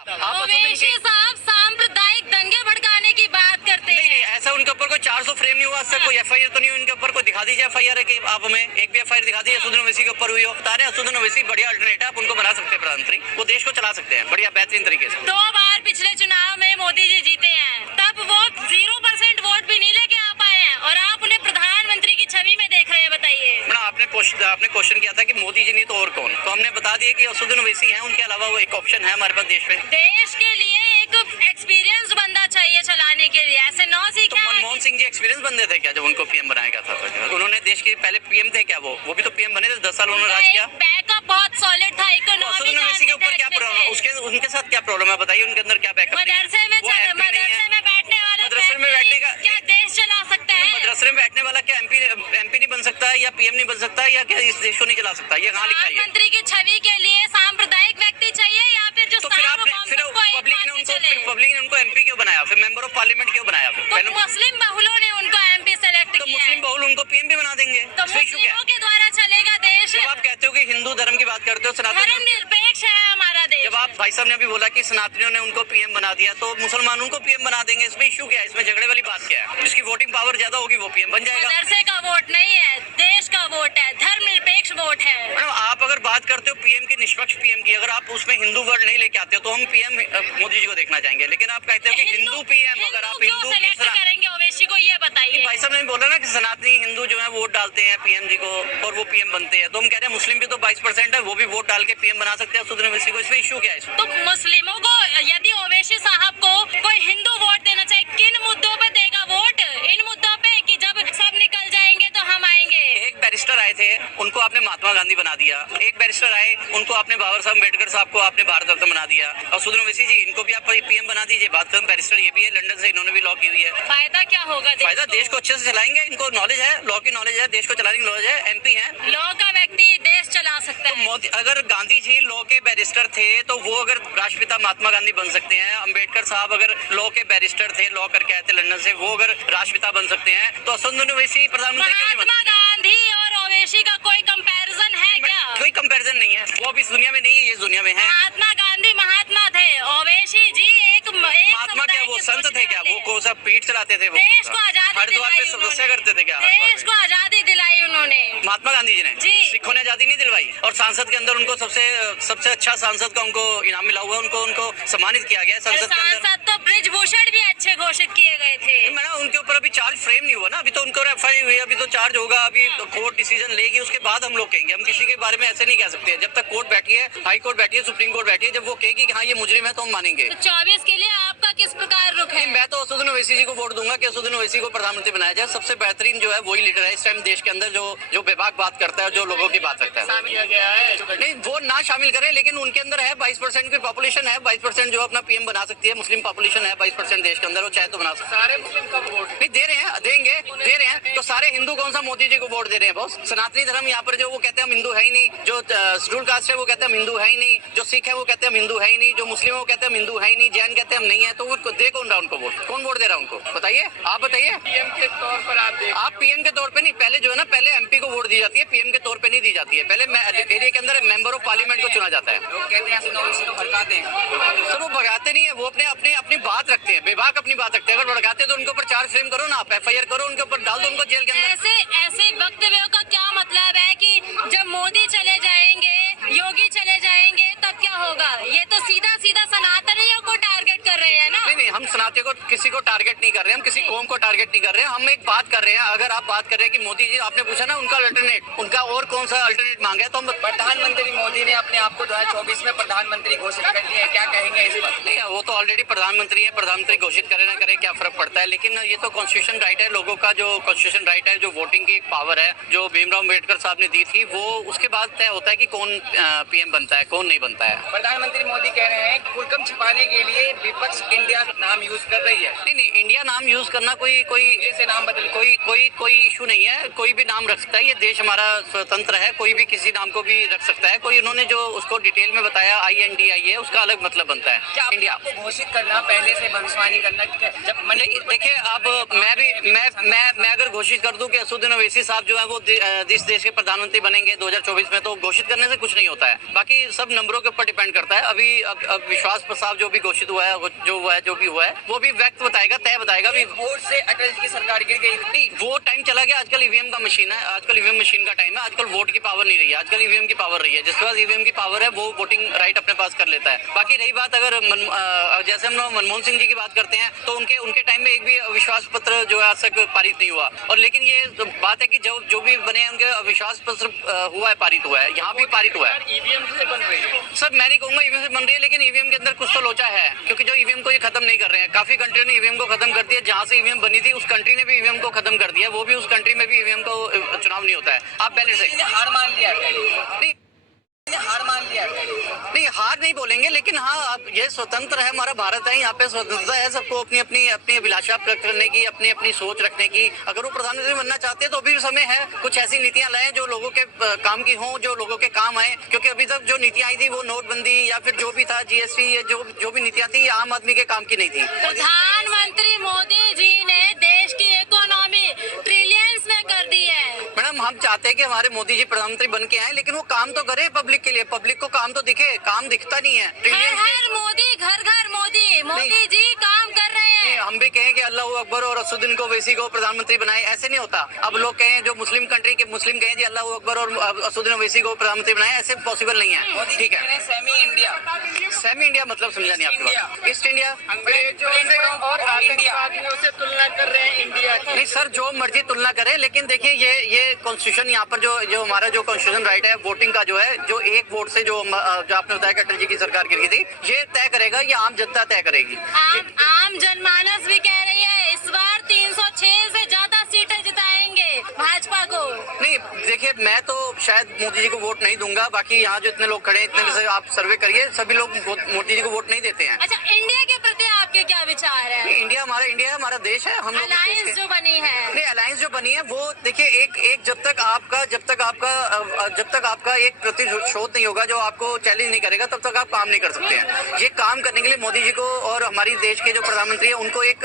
ओवैसी साहब सांप्रदायिक दंगे भड़काने की बात करते हैं। नहीं, ऐसा उनके ऊपर कोई 400 फ्रेम नहीं हुआ, कोई FIR तो नहीं हुई उनके ऊपर। कोई दिखा दीजिए FIR है कि आप हमें एक भी FIR दिखा दीजिए असदुद्दीन ओवैसी के ऊपर हुई हो। तारे असदुद्दीन ओवैसी बढ़िया अल्टरनेट है, आप उनको बना सकते हैं प्रधानमंत्री, वो देश को चला सकते हैं बढ़िया बेहतरीन तरीके से। 2 बार पिछले चुनाव में मोदी जी जीते हैं, तब वो 0% वोट भी नहीं लेके आ पाए हैं और आप उन्हें प्रधानमंत्री की छवि में देख रहे हैं। बताइए ना, आपने क्वेश्चन किया था कि मोदी जी नहीं तो और कौन, तो हमने बता दिया कि असदुद्दीन ओवैसी है, उनके अलावा वो एक ऑप्शन है हमारे पास देश में। देश के लिए एक एक्सपीरियंस बंदा चाहिए चलाने के लिए, ऐसे नौ तो सीखा मनमोहन सिंह जी एक्सपीरियंस बंदे थे क्या जब उनको PM बनाया गया था? उन्होंने देश के पहले PM थे क्या? वो भी तो PM बने थे, 10 साल उन्होंने राज किया। बैकअप बहुत सॉलिड था, असदुद्दीन ओवैसी के ऊपर क्या प्रॉब्लम, उसके उनके साथ क्या प्रॉब्लम है बताइए? उनके अंदर क्या बैकअप? मदरसे में बैठने वाला मदरसे में बैठने का क्या देश चला सकता है? मदरसे में बैठने वाला क्या MP नहीं बन सकता या PM नहीं बन सकता या क्या इस देश को नहीं चला सकता? ये कहाँ लिखा है? प्रधानमंत्री की छवि के लिए सांप्रदायिक व्यक्ति चाहिए या फिर जो तो फिर पब्लिक ने उनको MP क्यों बनाया, फिर मेंबर ऑफ पार्लियामेंट क्यों बनाया? तो मुस्लिम बहुलों ने उनको MP सेलेक्ट तो किया मुस्लिम बहुल उनको PM भी बना देंगे, तो मुस्लिमों के द्वारा चलेगा देश। जब आप कहते हो कि हिंदू धर्म की बात करते हो, सनातन धर्मनिरपेक्ष है हमारा देश। जब आप भाई साहब ने अभी बोला कि सनातनियों ने उनको PM बना दिया, तो मुसलमानों को PM बना देंगे, इसमें इशू क्या है? इसमें झगड़े वाली बात क्या है? जिसकी वोटिंग पावर ज्यादा होगी वो PM बन जाएगा। मदरसे का वोट नहीं है, देश का वोट है, धर्मनिरपेक्ष वोट है। मैडम, आप अगर बात करते हो PM की, निष्पक्ष PM की, अगर आप उसमें हिंदू वर्ड नहीं लेके आते हो तो हम PM मोदी जी को देखना चाहेंगे। लेकिन आप कहते हो कि हिंदू PM, अगर आप हिंदू सेलेक्ट करेंगे ओवैसी को, ये बताइए। भाई साहब ने बोला ना कि सनातनी हिंदू जो है वोट डालते हैं PM जी को और वो PM बनते हैं, तो हम कह रहे हैं मुस्लिम भी तो 22% है, वो भी वोट डाल के PM बना सकते हैं असदुद्दीन ओवैसी को। इसमें इशू क्या है? इसमें तो मुस्लिमों को, यदि ओवैसी साहब को कोई हिंदू वोट देना चाहिए, किन मुद्दों पे देगा वोट? इन मुद्दों पे कि जब सब निकल जाएंगे तो हम आएंगे। एक बैरिस्टर आए थे, उनको आपने महात्मा गांधी बना दिया। एक बैरिस्टर आए, उनको आपने बाबा साहब अम्बेडकर साहब को आपने भारत रत्न बना दिया। असदुद्दीन ओवैसी जी, इनको भी आप PM बना दीजिए। बात करें बैरिस्टर, ये भी है, लंदन से इन्होंने भी लॉ की हुई है। फायदा क्या होगा? फायदा देश को अच्छे से चलाएंगे, इनको नॉलेज है, लॉ की नॉलेज है, देश को चलाने की नॉलेज है, MP है। लॉ का व्यक्ति देश चला सकता है। मोदी, अगर गांधी जी लॉ के बैरिस्टर थे तो वो अगर राष्ट्रपिता महात्मा गांधी बन सकते हैं, अम्बेडकर साहब अगर लॉ के बैरिस्टर थे, लॉ करके आए थे लंदन से, वो अगर राष्ट्रपिता बन सकते हैं, तो असदुद्दीन ओवैसी प्रधानमंत्री क्यों नहीं बन सकते? गांधी और ओवैसी का कोई कंपैरिजन है क्या? कोई कंपैरिजन नहीं है, वो अभी इस दुनिया में नहीं है, ये इस दुनिया में है। महात्मा गांधी महात्मा थे, ओवैसी जी एक महात्मा क्या, वो संत थे क्या? वो कौन सा पीठ चलाते थे? वो देश को आजादी हरिद्वार पे तपस्या करते थे क्या? देश को आजादी दिलाई उन्होंने, महात्मा गांधी जी ने। जी। सिखों ने आजादी नहीं दिलवाई, और सांसद के अंदर उनको सबसे अच्छा सांसद का उनको इनाम मिला हुआ है, उनको सम्मानित किया गया संसद के अंदर। सांसद तो बृजभूषण भी अच्छे घोषित किए गए थे। मैडम, उनके ऊपर अभी चार्ज फ्रेम नहीं हुआ ना, अभी तो उनको FIR हुई, अभी तो चार्ज होगा, अभी तो कोर्ट डिसीजन लेगी, उसके बाद हम लोग कहेंगे। हम किसी के बारे में ऐसे नहीं कह सकते, जब तक कोर्ट बैठी है, हाई कोर्ट बैठी है, सुप्रीम कोर्ट बैठी है, जब वो कहेगी कि हाँ ये मुजरिम है तो हम मानेंगे। तो 24 के लिए आपका किस प्रकार रुख है? मैं तो असदुद्दीन ओवैसी जी को वोट दूंगा कि असदुद्दीन ओवैसी को प्रधानमंत्री बनाया जाए। सबसे बेहतरीन जो है वही लीडर है इस टाइम देश के अंदर, जो बेबाक बात करता है, जो लोगों की बात रखता है। नहीं, वो ना शामिल करें, लेकिन उनके अंदर है 22% की पॉपुलेशन है, 22% जो अपना PM बना सकती है। मुस्लिम पॉपुलेशन है 22% देश के अंदर, वो चाहे तो बना सकते हैं। सारे मुस्लिम का वोट नहीं दे रहे हैं, दे रहे हैं, तो सारे हिंदू कौन सा मोदी जी को वोट दे रहे हैं? बॉस, सनातनी धर्म यहाँ पर जो वो कहते हैं हम हिंदू है ही नहीं, जो शेड्यूल कास्ट है वो कहते हैं हम हिंदू है ही नहीं, जो सिख है वो कहते हैं हम हिंदू है ही नहीं, जो मुस्लिम है वो कहते हैं हम हिंदू है ही नहीं, जैन कहते हैं हम नहीं है, तो वो दे कौन रहा उनको वोट? कौन वोट दे रहा है उनको? बताइए, आप बताइए। PM के तौर पर आप PM के तौर पे नहीं, पहले जो है ना, पहले MP को वोट दी जाती है, PM के तौर पे नहीं दी जाती है। पहले एरिया के अंदर मेंबर ऑफ पार्लियामेंट को चुना जाता है। लोग कहते हैं भड़काते हैं, सर वो भगाते नहीं है, वो अपनी बात रखते हैं, बेबाक अपनी बात रखते हैं। अगर भड़काते तो उनके ऊपर चार्ज फ्रेम करो ना, आप FIR करो, उनके ऊपर डाल दो उनको जेल के अंदर। ऐसे वक्तव्यों का क्या मतलब है कि जब मोदी चले जाएंगे, योगी चले जाएंगे, तब क्या होगा? ये तो सीधा सीधा सनातनियों को टारगेट कर रहे हैं ना। नहीं, हम सनातनियों को किसी को टारगेट नहीं कर रहे हैं, हम किसी कौम को टारगेट नहीं कर रहे हैं। हम एक बात कर रहे हैं, अगर आप बात कर रहे हैं कि मोदी जी, आपने पूछा ना उनका अल्टरनेट, उनका और कौन सा अल्टरनेट मांगा है, तो हम प्रधानमंत्री मोदी ने अपने आप को 2024 में प्रधानमंत्री घोषित कर दिया है, क्या कहेंगे इस पर? नहीं, वो तो ऑलरेडी प्रधानमंत्री है, प्रधानमंत्री घोषित करे ना करे क्या फर्क पड़ता है? लेकिन ये तो कॉन्स्टिट्यूशन राइट है लोगों का, जो कॉन्स्टिट्यूशन राइट है, जो वोटिंग की एक पावर है, जो भीमराव अम्बेडकर साहब ने दी थी, वो उसके बाद तय होता है कि कौन PM बनता है, कौन नहीं बनता है। प्रधानमंत्री मोदी कह रहे हैं कुलकम छिपाने के लिए विपक्ष इंडिया नाम यूज कर रही है। नहीं नहीं, इंडिया नाम यूज करना कोई जैसे नाम बदल कोई इशू नहीं है। कोई भी नाम रख सकता है, ये देश हमारा स्वतंत्र है, कोई भी किसी नाम को भी रख सकता है। कोई उन्होंने जो उसको डिटेल में बताया INDI है, उसका अलग मतलब बनता है। क्या इंडिया को घोषित करना, पहले से भविष्यवाणी करना, जब नहीं, देखिए अब मैं अगर घोषित कर दूं कि असदुद्दीन ओवैसी साहब जो है वो इस देश के प्रधानमंत्री बनेंगे 2024 में, तो घोषित करने से कुछ नहीं होता है। बाकी सब नंबरों के ऊपर डिपेंड करता है। अभी अब विश्वास प्रस्ताव जो भी घोषित हुआ है, जो भी हुआ है वो भी वक्त बताएगा, तय बताएगा। भी वोट से अटल जी की सरकार गिर गई। नहीं, वो टाइम चला गया। आजकल ईवीएम का मशीन है, आजकल ईवीएम मशीन का टाइम है। आजकल वोट की पावर नहीं रही है, आजकल ईवीएम की पावर रही है। जिसके पास ईवीएम की पावर है वो वोटिंग राइट अपने पास कर लेता है। बाकी रही बात, अगर जैसे हम लोग मनमोहन सिंह जी की बात करते हैं, तो उनके टाइम में एक भी अविश्वास पत्र जो है आज तक पारित नहीं हुआ। और लेकिन ये बात है कि जो भी बने उनके अविश्वास पत्र हुआ है, पारित हुआ है, यहाँ भी पारित हुआ है। ईवीएम से बन रही है सर, मैं नहीं कहूंगा ईवीएम से बन रही है, लेकिन ईवीएम के अंदर कुछ तो लोचा है, क्योंकि जो ईवीएम को ये खत्म नहीं कर रहे हैं। काफी कंट्रियों ने ईवीएम को खत्म कर दिया। जहां से ईवीएम बनी थी उस कंट्री ने भी ईवीएम को खत्म कर दिया। वो भी उस कंट्री में भी ईवीएम को चुनाव नहीं होता है। आप पहले से हार मान लिया, नहीं हार मान लिया। नहीं, हार नहीं बोलेंगे, लेकिन हाँ, अब ये स्वतंत्र है, हमारा भारत है, यहाँ पे स्वतंत्रता है सबको अपनी अभिलाषा प्रकट करने की, अपनी सोच रखने की। अगर वो प्रधानमंत्री बनना चाहते हैं तो अभी भी समय है। कुछ ऐसी नीतियां लाएं जो लोगों के काम की हों, जो लोगों के काम आए। क्योंकि अभी तक जो नीतियां आई थी वो नोटबंदी या फिर जो भी था GST, जो भी नीतियां थी, ये आम आदमी के काम की नहीं थी। प्रधानमंत्री मोदी जी ने देश की इकोनॉमी ट्रिलियंस में कर दी है। मैडम, हम चाहते हैं कि हमारे मोदी जी प्रधानमंत्री बन के आए, लेकिन वो काम तो करे पब्लिक के लिए। पब्लिक को काम तो दिखे, काम दिखता नहीं है। हर हर मोदी, घर घर मोदी जी काम कर रहे हैं। हम भी कहें कि अल्लाह अकबर और असदुद्दीन ओवैसी को प्रधानमंत्री बनाए, ऐसे नहीं होता। अब लोग कहें, जो मुस्लिम कंट्री के मुस्लिम कहें जी अल्लाह अकबर और असदुद्दीन ओवैसी को प्रधानमंत्री बनाए, ऐसे पॉसिबल नहीं है। ठीक है, सेमी इंडिया मतलब समझा नहीं आपकी बात। ईस्ट इंडिया और आतंकवादियों से तुलना कर रहे हैं इंडिया की। नहीं सर, जो मर्जी तुलना करे, लेकिन देखिए ये कॉन्स्टिट्यूशन यहाँ पर जो हमारा जो कॉन्स्टिट्यूशन राइट है वोटिंग का, जो है, जो एक वोट से जो आपने बताया कि अटल जी की सरकार गिर गई थी, ये तय करेगा, ये आम जनता तय करेगी। आम जनमानस भी कह रही है इस बार 306 से ज्यादा सीटें जिताएंगे भाजपा को। नहीं, देखिए, मैं तो शायद मोदी जी को वोट नहीं दूंगा। बाकी यहाँ जो इतने लोग खड़े हैं, इतने से आप सर्वे करिए, सभी लोग मोदी जी को वोट नहीं देते हैं। अच्छा, इंडिया के प्रति आपके क्या विचार है? इंडिया हमारा देश है। हम अलायंस जो बनी है, नहीं, अलायंस जो बनी है वो देखिए, एक जब तक आपका एक प्रतिशोध नहीं होगा, जो आपको चैलेंज नहीं करेगा, तब तक आप काम नहीं कर सकते हैं। ये काम करने के लिए मोदी जी को और हमारी देश के जो प्रधानमंत्री है उनको एक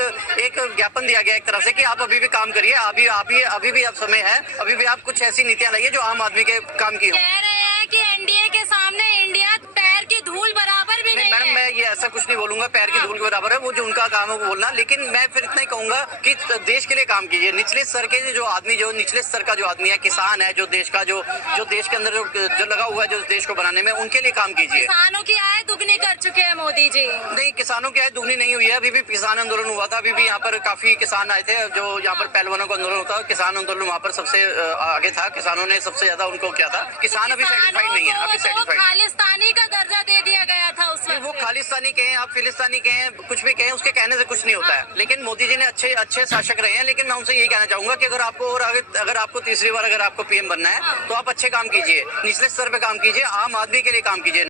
ज्ञापन दिया गया एक तरह से कि आप अभी भी काम करिए, अभी भी आप समय है, अभी भी आप कुछ ऐसी नीतियां लाइए जो आम आदमी के काम की हो। कह रहे हैं कि एनडीए के सामने इंडिया पैर की धूल बराबर भी नहीं मैडम, है। मैं ये ऐसा कुछ नहीं बोलूंगा, पैर की धूल के बराबर है, वो जो उनका काम है वो बोलना। लेकिन मैं फिर इतना ही कहूंगा कि देश के लिए काम कीजिए। निचले स्तर के जो आदमी, जो निचले स्तर का जो आदमी है, किसान है, जो देश का जो देश के अंदर जो लगा हुआ है, जो देश को बनाने में, उनके लिए काम कीजिए। किसानों की आय दुगनी कर चुके हैं मोदी जी। नहीं, किसानों की आय दुगनी नहीं हुई है। अभी भी किसान आंदोलन हुआ था, अभी भी यहाँ पर काफी किसान आए थे। जो यहाँ पर पहलवानों का आंदोलन होता है, किसान आंदोलन वहाँ पर सबसे आगे था। किसानों ने सबसे ज्यादा उनको किया था। किसान अभी सेटिस्फाइड नहीं है, अभी सेटिस्फाइड। खालिस्तानी का दर्जा दे दिया गया था उस वक्त। वो खालिस्तानी कहें, आप फिलिस्तानी कहें, कुछ भी कहें, उसके कहने से कुछ नहीं होता है। लेकिन मोदी जी ने अच्छे शासक रहे हैं। लेकिन मैं उनसे यही कहना चाहूंगा कि अगर आपको तीसरी बार अगर आपको PM बनना है, तो आप अच्छे काम कीजिए, निचले स्तर पे काम कीजिए, आम आदमी के लिए काम कीजिए।